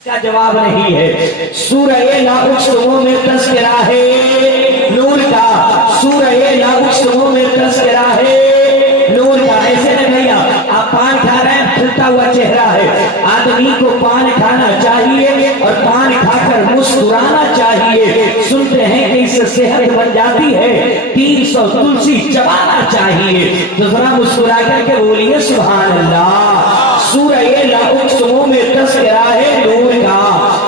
का जवाब नहीं है। सूरह लाउक़्सुमों में तज़किरा है नूर का, सूरह लाउक़्सुमों में तज़किरा है नूर का। ऐसे नहीं भैया, आप पान खा रहे हैं, फूलता हुआ चेहरा है। आदमी को पान खाना चाहिए और पान खाकर मुस्कुराना चाहिए। सुनते हैं कि इससे सेहत बन जाती है, 300 तुलसी चबाना चाहिए। तो जरा मुस्कुरा करके बोलिए सुभान अल्लाह। सूरह लाउक़्सुमों में तज़किरा है नूर का।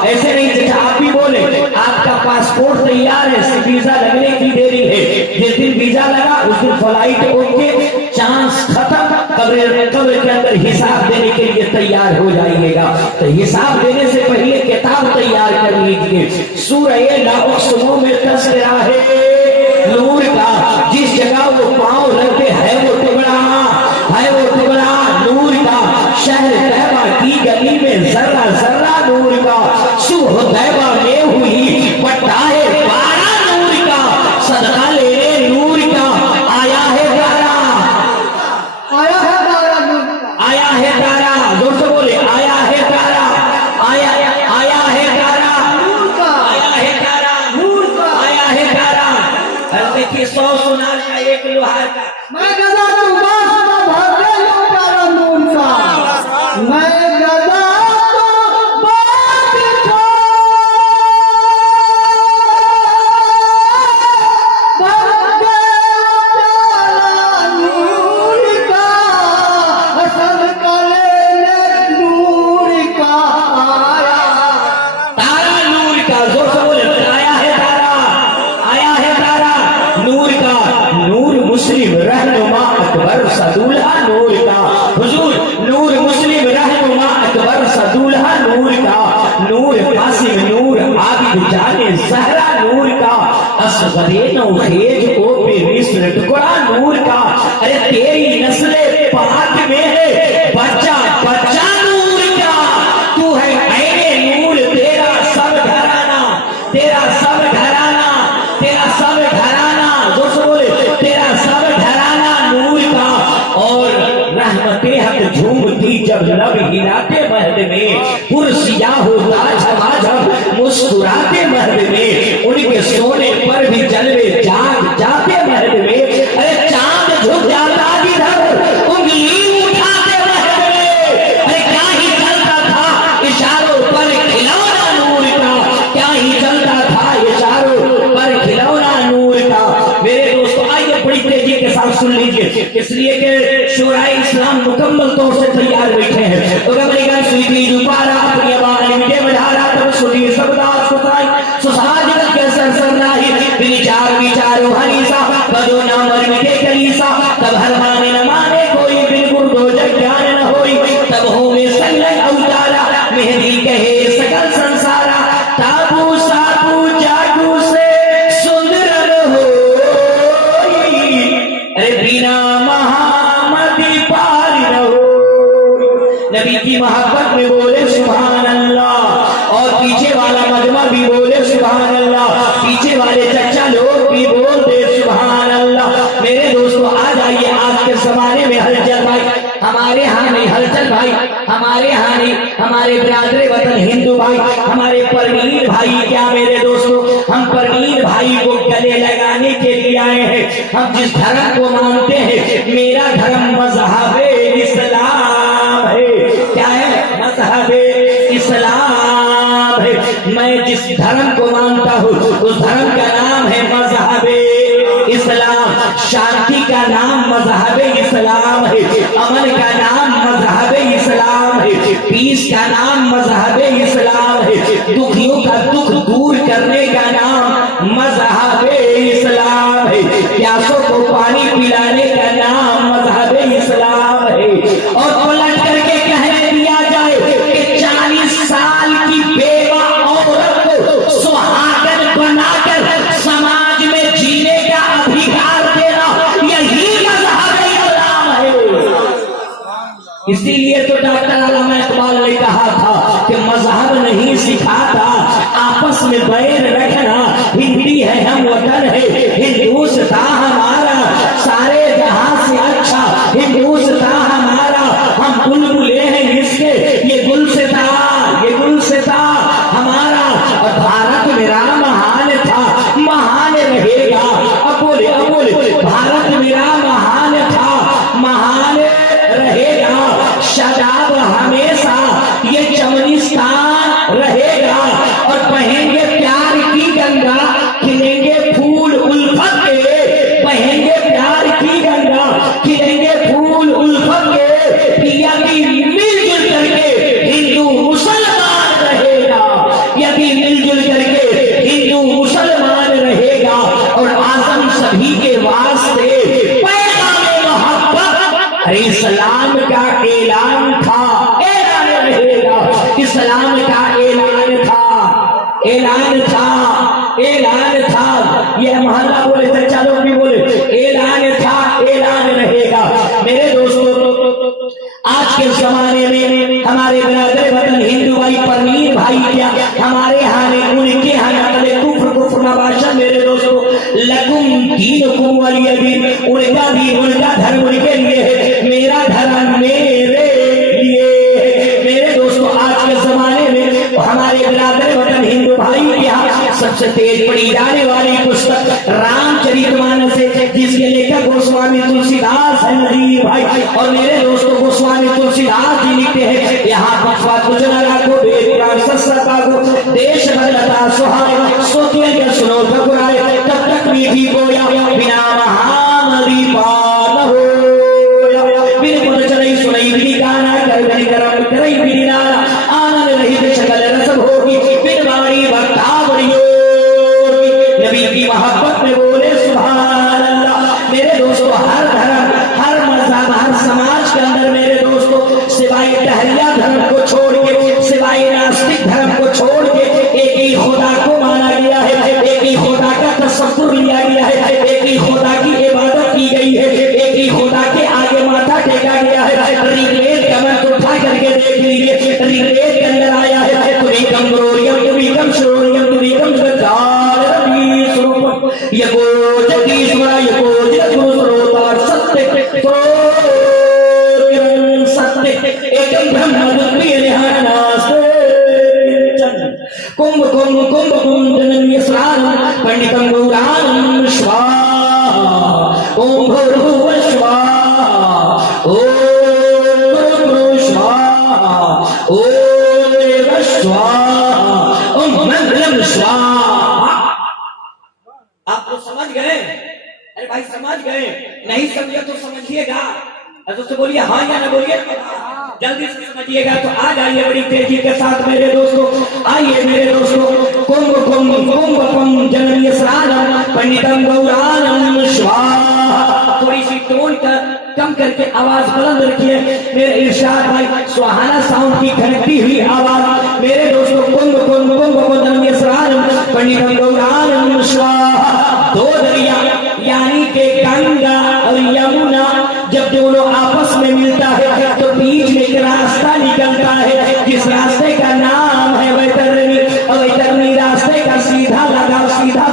ऐसे नहीं जैसे आप भी बोले आपका पासपोर्ट तैयार है, वीजा लगने की देरी है। जिस दिन वीजा लगा उस दिन फ्लाइट ओके, चांस खत्म। कब्र के अंदर हिसाब देने के लिए तैयार हो जाइएगा। तो हिसाब देने से पहले किताब तैयार कर लीजिए। सूरह लाउक़्सुमों में तज़किरा है नूर का। जिस जगह वो पांव रखते है वो टुकड़ा नूर का। शहर तैबा की गली में जर्रा जर्रा नूर का। सुबह तैबा में हुई पट्टाए बारा नूर का। सदका लेने नूर का आया है तारा, आया है तारा, आया है तारा। जोर से बोले आया है तारा, आया है तारा, आया है तारा, आया है तारा। और देखिए 100 सुनार का एक लोहार का। मैं गदा तो भाग्य तारा नूर का। मैं गदा मुस्लिम रहनुमा अकबर सदूल्हा नूर का। हुजूर नूर मुस्लिम रहनुमा अकबर सदूल्हा नूर का। नूर कासिम नूर आबिद जाने ज़हरा नूर का। असगरे नौखेज को बेमिस्र टुकड़ा नूर का। अरे तेरी नस्ले पाक में है बच्चा बच्चा नूर का। तू है ऐने नूर, तेरा सब घराना, तेरा सब घराना, तेरा सब घराना। जो सो बोले तेरा सब घराना नूर का। और रहमतें हक झूमती जब लब हिलाते महद में, पुरसिया होता झमाझम मुस्कुराते महद में। उनके सोने पर भी जलवे जाग जाते महद में। अरे चांद झुक जाता जिधर उंगली उठाते महद में। अरे क्या ही चलता था इशारों पर खिलौना नूर का, क्या ही चलता था इशारों पर खिलौना नूर का। मेरे दोस्तों आइए बड़ी तेजी के साथ सुन लीजिए, इसलिए कि शूराए इस्लाम मुकम्मल तौर से तैयार बैठे हैं। तो गबरेगा सुई दुबारा अपनी आवाज़ में बढ़ारा तब सुनी सबदा सुताई सुसाज के सरसराही विचार विचारो हनीसा बदो ना मर मिटे कलीसा। तब हर माने न माने कोई बिल्कुल दो जग ज्ञान न होई। तब हो में संग अवतारा मेहदी कहे सकल संसारा। ताबू साबू जागू से सुंदर हो। अरे बिना महामदी पार न हो। नबी की मोहब्बत में बोले सुभान अल्लाह। और पीछे वाला मजमा भी बोले सुभान अल्लाह, पीछे वाले चचा लोग भी बोलते सुभान अल्लाह। मेरे दोस्तों आ जाइए, आज के जमाने में हलचल भाई हमारे यहाँ नहीं, हलचल भाई हमारे यहाँ नहीं। हमारे बिरादरे वतन हिंदू भाई, हमारे परवीन भाई, क्या मेरे दोस्तों हम परवीन भाई को गले लगाने के लिए आए हैं। हम जिस धर्म को मानते हैं, मेरा धर्म मज़हब-ए इस्लाम है। क्या है? मज़हब-ए इस्लाम है। मैं जिस धर्म को मानता हूँ उस धर्म का नाम है मज़हब-ए इस्लाम। शांति का नाम मज़हब-ए इस्लाम है, अमन का नाम मज़हब-ए इस्लाम है, पीस का नाम मज़हब-ए इस्लाम है, दुखियों का दुख दूर करने का नाम मज़हब-ए इस्लाम है, प्यासों को पानी पिलाने का नाम मज़हब-ए इस्लाम है। और पलट करके कहने दिया जाए कि 40 साल की बेवा औरत को सुहागन बनाकर समाज में जीने का अधिकार देना, यही मज़हब-ए इस्लाम है। इसीलिए तो डॉक्टर अल्लामा इकबाल ने कहा था कि मजहब नहीं सिखाता आपस में बैर रखना। हिंदी है हम वतन है हिंदुस्तान हमारा, सारे जहां से अच्छा हिंदुस्तान हमारा। हम बुलबुले हैं इसके, ये गुलसिता ऐलान था। यह मोहल्ला बोले, चचा लोग भी बोले, ऐलान था, ऐलान रहेगा। मेरे दोस्तों, आज के जमाने में हमारे बिरादर वतन हिंदू भाई परवीन भाई क्या हमारे यहाँ उनके यहाँ नकले कुफ्र नवाशा। मेरे दोस्तों, लकुम दीनुकुम वलिय दीन, उनका दीन उनका धर्म उनके लिए है, मेरा धर्म मेरे लिए। मेरे दोस्तों, आज के जमाने में हमारे बिरादर वतन हिंदू भाई के यहाँ सबसे तेज पड़ी जाने वाली पुस्तक रामचरितमानस है, जिसके लेखक गोस्वामी तुलसीदास है नजीर भाई। और मेरे दोस्तों, गोस्वामी तुलसीदास जी लिखते हैं, यहाँ बसवा गुजरा को वेद पुराण सत्संगा को देश बदलता सुहाए, सोचिए सुनो ठकुराए, तब तक मीठी गोया बिना महामदी पार हो। बिन पुन चलई सुनई बिनी गाना कर बिनी करम करई बिनी नाना, आनंद रहित सकल रस भोगी, बिन बाणी भक्ता बड़ी नबी की मोहब्बत में बोले सुभान अल्लाह। मेरे दोस्तों, हर धर्म, हर मजहब, हर समाज के अंदर मेरे दोस्तों, सिवाय टहरिया धर्म को छोड़ के, सिवाय नास्तिक धर्म को छोड़ के, एक ही खुदा को माना गया है, एक ही खुदा का तसव्वुर लिया गया है, एक ही खुदा की इबादत की गई है, एक ही खुदा के आगे माथा टेका गया है। ऋग्वेद का मंत्र उठा करके देख लीजिए, ऋग्वेद के अंदर आया है, तुरीकम ग्रोरियम तुरीकम शोरियम तुरीकम सच्चार स्वरूप यको जगदीश्वर यको जगदीश्वर सत्य सत्य एकम ब्रह्म द्वितीय नास्ते। कुंभ कुंभ कुंभ कुंभ जननी स्नान पंडितम गौरानम स्वाहा ओम भूर्भुवः स्वाहा ओम गुरु स्वाहा ओम देव स्वाहा ओम मंगलम स्वाहा। आप तो समझ गए? अरे भाई समझ गए? नहीं समझे तो समझिएगा, तो बोलिए हाँ या ना बोलिए, जल्दी से समझिएगा। तो आ जाइए बड़ी तेजी के साथ मेरे दोस्तों, आइए मेरे दोस्तों। कुंभ कुंभ कुंभ कुंभ जननी स्नानम पंडितम गौरानम स्वाहा। थोड़ी सी टोन कम करके आवाज बुलंद रखिए मेरे इरशाद भाई, सुहाना साउंड की खनकती हुई आवाज। मेरे दोस्तों, कुंभ कुंभ कुंभ कुंभ जननी स्नानम पंडितम गौरानम स्वाहा। दो दरिया यानी के गंगा और यमुना जब दोनों आपस में मिलता है तो बीच में एक रास्ता निकलता है, जिस रास्ते का नाम है वैतरणी। और वैतरणी रास्ते का सीधा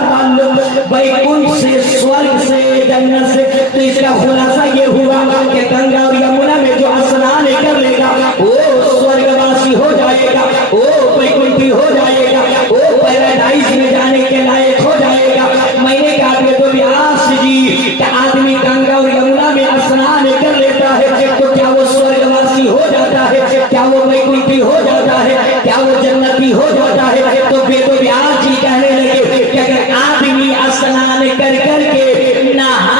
ताल्लुक वैकुंठ से, स्वर्ग से, जन्नत से। तो इसका खुलासा ये हुआ कि गंगा और यमुना में जो स्नान कर लेगा वो स्वर्गवासी हो जाएगा, वो वैकुंठी हो जाएगा, वो पैराडाइज में जाने के लायक हो जाएगा। मैंने कहा तो व्यास जी कि आदमी गंगा और यमुना में स्नान कर लेता है तो क्या वो स्वर्गवासी हो जाता है? क्या वो वैकुंठी हो जाता है? क्या वो जन्नती हो जाता है? तो व्यास जी कहने लगे कि अगर आदमी स्नान कर करके नहा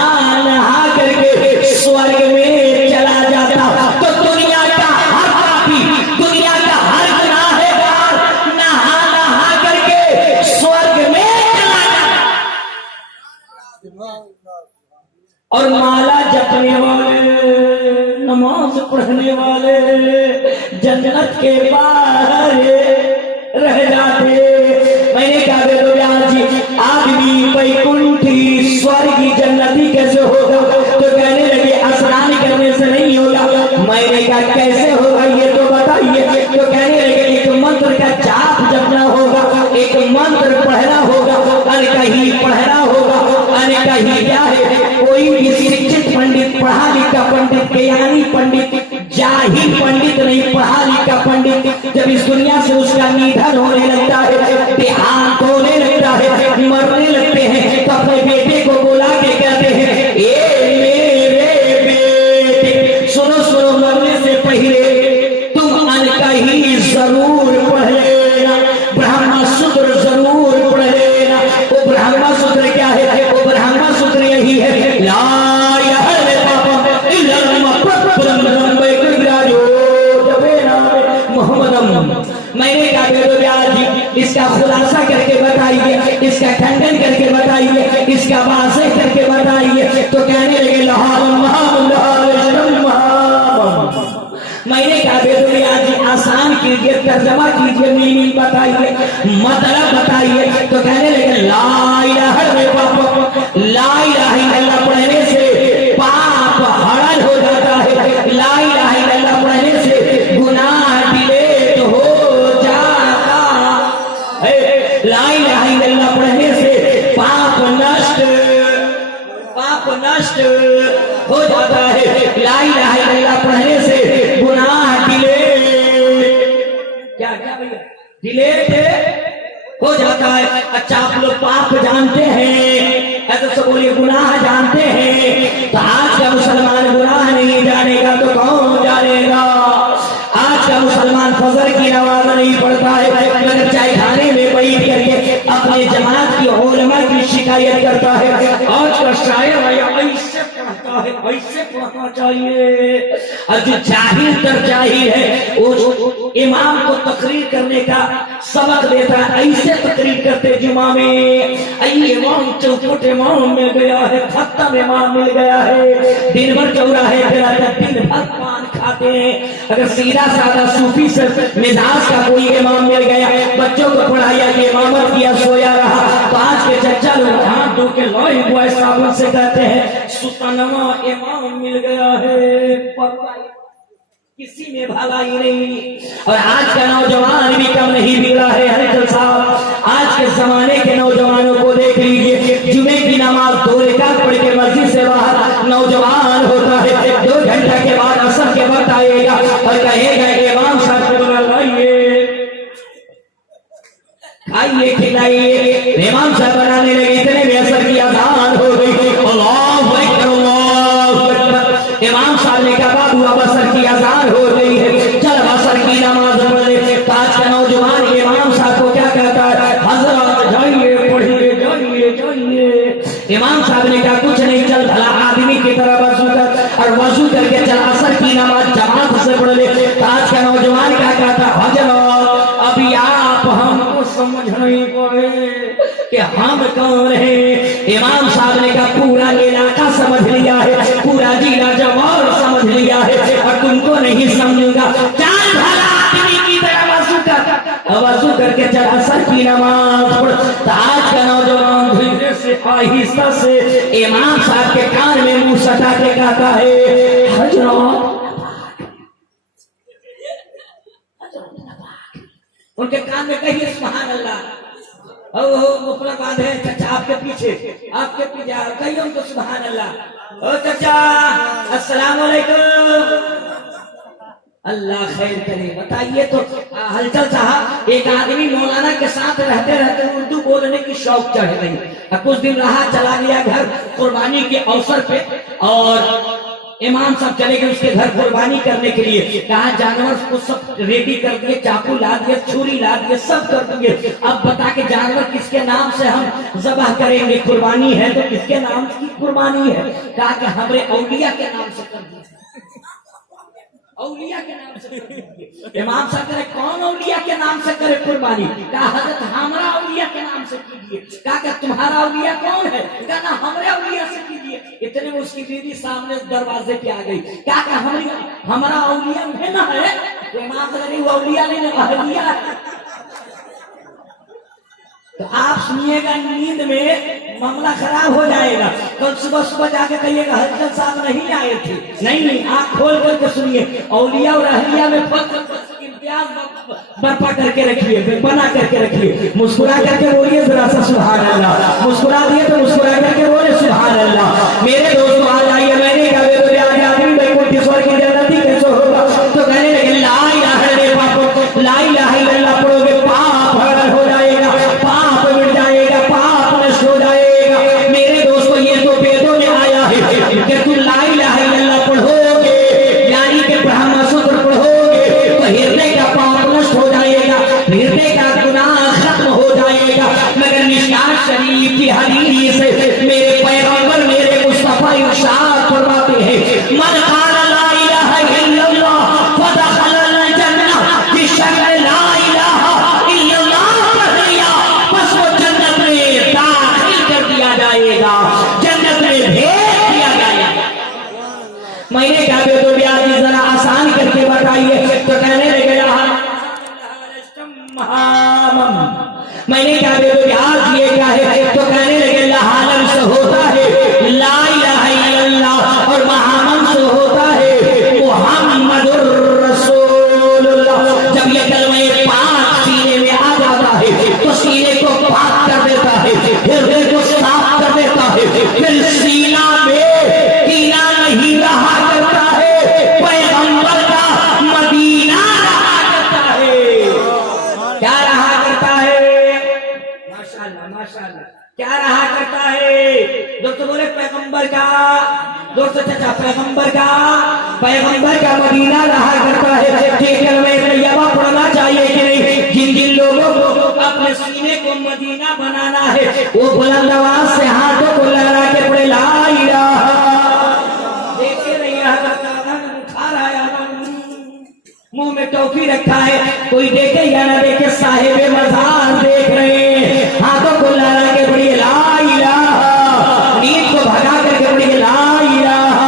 करके स्वर्ग में चला जाता तो दुनिया का हर पापी, दुनिया का हर गुनाहगार नहा करके स्वर्ग में चला जाता। और माला जपने वाले, नमाज पढ़ने वाले जन्नत के बाहर रह जाते। मैंने कहा व्यास जी, आदमी वैकुंठी स्वर्गी जन्नती कैसे होगा? तो कहने लगे स्नान करने से नहीं होगा। मैंने कहा कैसे होगा ये तो बताइए। तो कहने लगे एक मंत्र का जाप जपना होगा, एक मंत्र पढ़ना होगा, कहीं पढ़ना होगा, कहीं क्या है, कोई भी शिक्षित पंडित, पढ़ा लिखा पंडित, ज्ञानी पंडित, जाहिल पंडित नहीं, पढ़ा लिखा पंडित जब इस दुनिया से उसका निधन होने लगता है, देहांत होने लगता है, मरने लगते हैं, तो अपने बेटे को बुला के कहते हैं, ए मेरे बेटे सुनो सुनो, मरने से पहले तुम कहीं जरूर पढ़ लेना, ब्रह्मा सूत्र जरूर पढ़ लेना। वो ब्रह्मा सूत्र क्या है? वो ब्रह्मा सूत्र यही है, ला मैंने कहा व्यास जी इसका खुलासा करके बताइए, इसका खंडन करके बताइए, इसका वाज़ेह करके बताइए। तो कहने लगे मैंने कहा व्यास जी आसान कीजिए, तर्जमा कीजिए, मीनिंग बताइए, मतलब बताइए। तो कहने लगे ला इलाहा इल्लल्लाह, ला इलाहा इल्लल्लाह पढ़ने से पाप हरण हो जाता है, ला इलाहा इल्लल्लाह पढ़ने से गुनाह डिलीट हो जाता है, ला इलाहा इल्लल्लाह पढ़ने से पाप नष्ट हो जाता है, ला इलाहा इल्लल्लाह पढ़ने से गुनाह क्या भैया डिलीट हो जाता है। अच्छा आप लोग पाप जानते हैं, ऐसे सब बोलिए गुनाह जानते हैं। तो आज का मुसलमान गुनाह नहीं जानेगा तो कौन जानेगा। आज का मुसलमान फजर की नमाज नहीं पढ़ता है, मगर चाय खाने में बैठ करके अपने जमात की उलमा की शिकायत करता है। आज का शायर ऐसे पढ़ता है, ऐसे पढ़ना चाहिए। और जो जाहिल तर जाहिल है वो इमाम को तकरीर करने का सबक देता है, ऐसे तकरीर करते जुमा में, इमाम चौपट इमाम मिल गया है, खत्म इमाम मिल गया है, दिन भर चौराहे फिराते, दिन भर पान खाते हैं। अगर सीधा साधा सूफी से मिजाज का कोई इमाम मिल गया, बच्चों को पढ़ाया, इमामत किया, सोया रहा, तो आज के चच्चा लोग हाथ धो के लॉय बॉय साबुन से कहते हैं सुतनवा इमाम मिल गया है, किसी में भलाई नहीं। और आज का नौजवान भी कम नहीं बिगड़ा है हरिजन साहब। आज के जमाने के नौजवानों को देख लीजिए, जुमे की नमाज 2 रकात पढ़ के मस्जिद से बाहर नौजवान होता है, 2 घंटे के बाद असर के वक्त आएगा और कहेगा इमाम साहब को बुलाइए, खाइए खिलाइए। इमाम साहब बनाने लगे, इतने में असर की अज़ान हो गई, अल्लाहु अकबर अल्लाहु अकबर। इमाम साहब ने कहा बाबू अब असर की अज़ान हो गई है, चल असर की नमाज पढ़ ले। आज का नौजवान इमाम साहब को क्या कहता है, हजरत जाइए पढ़िए, जाइए जाइए। इमाम साहब ने कहा कुछ नहीं, चल भला आदमी की तरह वजू कर, और वजू करके चल असर की नमाज जमात से पढ़ ले। आज का नौजवान क्या कहता है, हजरत अभी आप हमको समझ नहीं पाए कि हम कौन हैं। इमाम साहब ने कहा पूरा इलाका समझ लिया है, पूरा जिला जवाब समझ लिया है, और तुमको नहीं समझूंगा। चाल भला आदमी की तरह वजू करके चल असर की नमाज पढ़। तो आज का नौजवान धीरे से आहिस्ता से इमाम साहब के कान में मुंह सटा के कहता है, हजरत उनके कान में कहिए सुभान अल्लाह। ओ अपना बात है चाचा आपके पीछे कहिए उनको सुभान अल्लाह। ओ चाचा अस्सलाम वालेकुम, अल्लाह खैर करे। बताइए तो हलचल साहब, एक आदमी मौलाना के साथ रहते रहते उर्दू बोलने की शौक चढ़ गई, कुछ दिन रहा, चला गया घर कुर्बानी के अवसर पे, और इमाम साहब चले गए उसके घर कुर्बानी करने के लिए। कहा जानवर को सब रेडी कर दिए, चाकू ला दिए, छुरी ला दिए, सब कर दिए। अब बता के जानवर किसके नाम से हम ज़बाह करेंगे, कुर्बानी है तो किसके नाम की कुर्बानी है। कहा कि हमारे औलिया के नाम से कर दिए, औलिया के नाम से कर दिए। इमाम साहब करे कौन औलिया के नाम से करे कुर्बानी। कहा हजरत हमारा औलिया के नाम से कीजिए। कहा कि तुम्हारा औलिया कौन है। कहा ना हमारे औलिया से कीजिए। इतने में उसकी बीवी सामने दरवाजे पे आ गई। कहा कि हमारा औलिया है ना है। इमाम साहब वो औलिया नहीं अहलिया है। तो आप सुनिएगा, नींद में मामला खराब हो जाएगा। कल सुबह सुबह जाके कहिएगा हजरत साहब नहीं आए थे। नहीं, आँख खोल करके सुनिए। औलिया और अहलिया में इम्तियाज बर्पा करके रखिए, बना करके रखिए। मुस्कुरा करके बोलिए जरा सा सुभान अल्लाह। मुस्कुरा दिए तो मुस्कुरा करके बोले सुभान अल्लाह। मेरे दोस्तों आ जाइए, मैंने कहा आदमी बैकुंठेश्वर की जन्नती कैसे होगा। तो कहने लगे ला इलाहा इल्लल्लाह, ला इलाहा इल्लल्लाह पढ़ोगे पाप हरण हो जाएगा, पाप मिट जाएगा, पाप नष्ट हो जाएगा। मेरे दोस्तों ये तो वेदों में आया है कि तुम ला इलाहा इल्लल्लाह पढ़ोगे, यानी कि ब्रह्म सूत्र पढ़ोगे तो हृदय का पाप नष्ट हो जाएगा, हृदय का गुनाह खत्म हो जाएगा। मगर मिशकात शरीफ की हदीस मेरे पैगंबर मेरे मुस्तफा इरशाद फरमाते हैं, मन क़ाला ला इलाहा इल्लल्लाह फदखलल जन्नह, जिस शख्स ने ला इलाहा इल्लल्लाह पढ़ लिया बस वो जन्नत में दाखिल कर दिया जाएगा, जन्नत में भेज दिया जाएगा। मैंने कहा तो भी आज जरा आसान करके बताइए। तो कहने लगे इमामम। मैंने कहा बेबुनियाद ये क्या है? तो कहने लगे लहानम से होता है ला इलाहा इल्लल्लाह और महामम से होता है मुहम्मदुर रसूलुल्लाह। जब ये कलमे पाक सीने में आ जाता है तो सीने को पाक कर देता है, हृदय को साफ कर देता है, फिर सीना में कीना नहीं रहा करता है, पैगंबर का मदीना रहा करता है। क्या रहा करता है? माशाअल्लाह माशाअल्लाह, क्या रहा करता है? दोस्तों बोले पैगंबर का, दोस्तों चाचा पैगंबर का मदीना रहा करता है। ठीक है, मैं तैयबा पढ़ना चाहिए कि नहीं? जिन जिन लोगों को अपने सीने को मदीना बनाना है वो बुलंद आवाज से हाथों को लहरा के पढ़े ला इलाहा। देखिए नहीं उठा रहा है, मुंह में टोपी रखा है, कोई देखे या ना देखे साहिब मजार देख रहे हैं, हाथों को लहरा के पढ़िए ला इलाहा, नींद को भगा करके पढ़िए ला इलाहा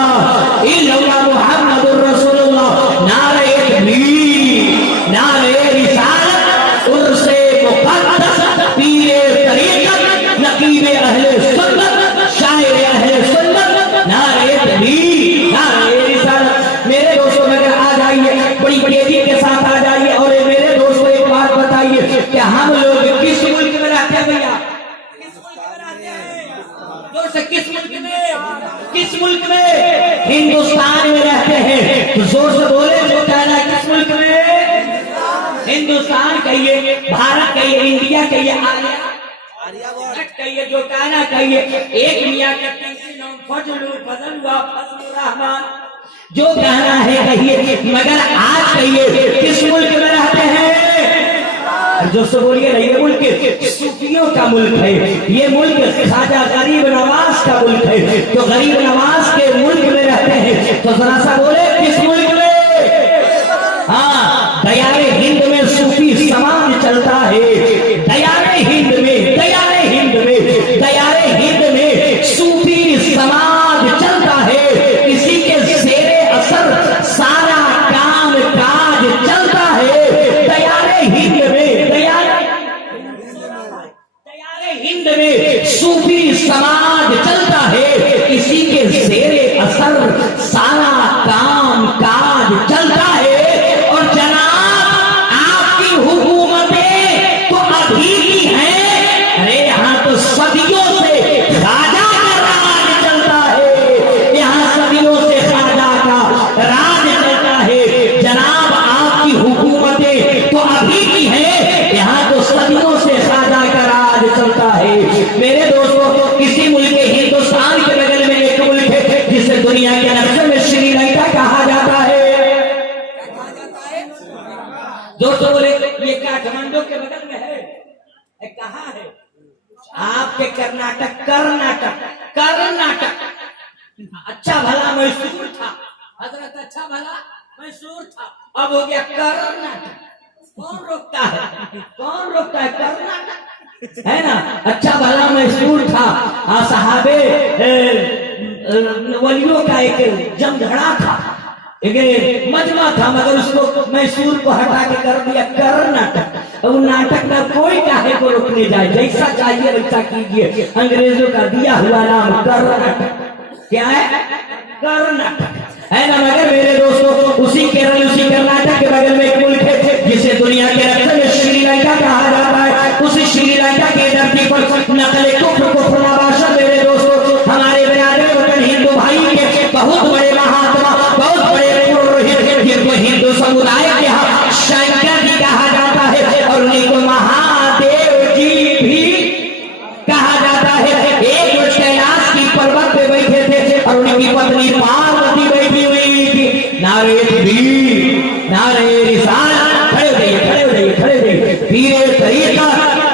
इल्लल्लाह मुहम्मदुर रसूलुल्लाह। नारे तकबीर, नारे रिसालत, उर्से मुक़द्दस, पीरे तरीक़त, नकीबे अहले सुन्नत, शायर अहले सुन्नत, नारे तकबीर, नारे रिसालत। मेरे दोस्तों मगर आ जाइए, बड़ी तेजी के साथ आ जाइए और मेरे दोस्तों एक बात बताइए कि हम लोग किस मुल्क में रहते हैं भैया? किस मुल्क में रहते हैं? दोस्त किस मुल्क में? किस मुल्क में? हिंदुस्तान में रहते हैं। तो जोर से बोले जो कहना है किस मुल्क में? हिंदुस्तान कहिए, भारत कहिए, इंडिया कहिए, आर्यभट्ट कहिए, जो कहना कहिए। एक मियां का नाम फजलुल फजल हुआ फजलुर रहमान, जो कहना है कहिए। मगर आज कहिए किस मुल्क में रहते हैं? जो से बोलिए नहीं, ये मुल्क सूफियों का मुल्क है, ये मुल्क ख्वाजा गरीब नवाज का मुल्क है। तो गरीब नवाज के मुल्क में रहते हैं। तो जरा सा बोले किस मुल्क में? हाँ, दयारे हिंद में सूफी समाज चलता है। दयारे हिंद में, दयारे हिंद में, दयारे हिंद में सूफी समाज चलता है। इसी के जेरे असर सारा काम काज चलता है। दयारे हिंद में, दयारे हिंद में सूफी समाज चलता है। इसी के जेरे असर सारा काम काज चलता है। और जनाब आपकी हुकूमतें तो अभी की हैं, अरे यहाँ तो सदियों से राजा का राज चलता है, यहाँ सदियों से राजा का राज चलता है। जनाब आपकी हुकूमतें तो अभी की हैं, यहाँ तो सदियों से राजा का राज चलता है। मेरे दोस्तों, किसी मुल्क के हिंदुस्तान के बगल में एक मुल्क है जिसे दुनिया के नक्शे में श्रीलंका कहा जाता है। दोस्तों बोले ये काठमांडू के बगल में है, कहाँ है? आपके कर्नाटक, कर्नाटक, कर्नाटक। अच्छा भला मैसूर था हजरत, अच्छा भला मैसूर था, अब हो गया कर्नाटक। कौन रोकता है? कौन रोकता है? कर्नाटक है ना। अच्छा भला मैसूर था, साहबे वलियों का एक जमझड़ा था, एक मजमा था, मगर उसको मैसूर को हटा के कर दिया कर्नाटक। अब नाटक में कोई काहे को रोकने जाए, जैसा चाहिए वैसा कीजिए। अंग्रेजों का दिया हुआ नाम कर्नाटक क्या है? कर्नाटक है ना। मगर मेरे दोस्तों, उसी केरल, उसी कर्नाटक के बगल में एक मुल्क है जिसे दुनिया के नक्शे में श्रीलंका कहा जाता है। उसी श्रीलंका के धरती पर नकले कुफ्र को फुलाबाशा। मेरे दोस्तों, हमारे बिरादर वतन हिंदू भाई के बहुत बड़े महात्मा, बहुत बड़े पुरोहित, जिनको हिंदू समुदाय के यहाँ शंकर जी कहा जाता है और उन्हीं को महादेव जी भी कहा जाता है। एक कैलाश की पर्वत पे बैठे थे और उनकी पत्नी पार्वती बैठी हुई थी। नारे तकबीर, नारे रिसालत, खड़े हो जाइए, खड़े हो जाइए, खड़े हो जाइए। पीरे तरीक़त,